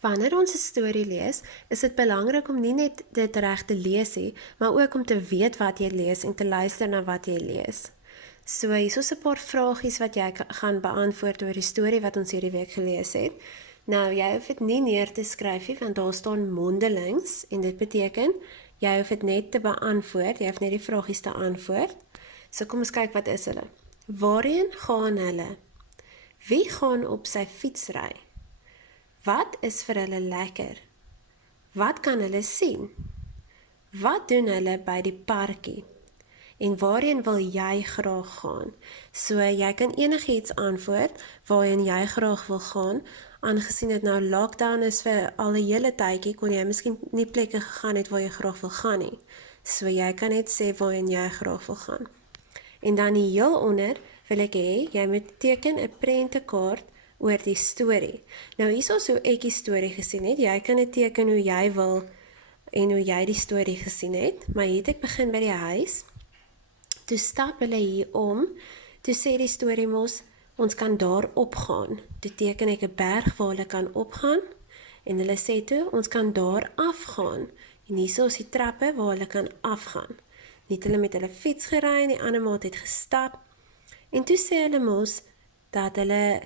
Wanneer ons 'n storie lees, is dit belangrik om nie net dit reg te lees nie, maar ook om te weet wat jy lees en te luister na wat jy lees. So hier is 'n paar vragies wat jy gaan beantwoord oor die storie wat ons hierdie week gelees het. Nou, jy hoef dit nie neer te skryf nie, want daar staan mondelings en dit beteken jy hoef dit net te beantwoord, jy hoef net die vragies te antwoord. So kom ons kyk wat is hulle. Waarheen gaan hulle? Wie gaan op sy fiets ry? Wat is vir hulle lekker? Wat kan hulle sien? Wat doen hulle by die parkie? En waarheen wil jy graag gaan? So jy kan enigiets antwoord waarheen jy graag wil gaan, aangesien dit nou lockdown is vir al 'n hele tydjie, kon jy miskien nie plekke gegaan het waar jy graag wil gaan nie. So jy kan net sê waarheen jy graag wil gaan. En dan heel onder wil ek hê jy moet teken 'n prentekaart oor die storie. Nou hier is hoe ek die storie gesien het. Jy kan dit teken hoe jy wil en hoe jy die storie gesien het, maar hier het ek begin by die huis. Toe stap hulle hier om, toe sê die storie mos, ons kan daar opgaan. Toe teken ek 'n berg waar hulle kan opgaan, en hulle sê toe, ons kan daar afgaan. En hier is die trappe waar hulle kan afgaan. Nie hulle met hulle fiets gery en die ander maat het gestap. En toe sê hulle mos, dat hulle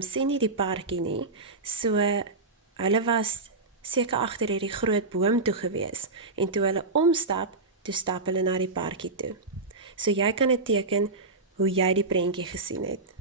sien nie die parkie nie, so hulle was seker agter hierdie groot boom toe gewees, en toe hulle omstap, toe stap hulle na die parkie toe. So jy kan dit teken hoe jy die prentjie gesien het.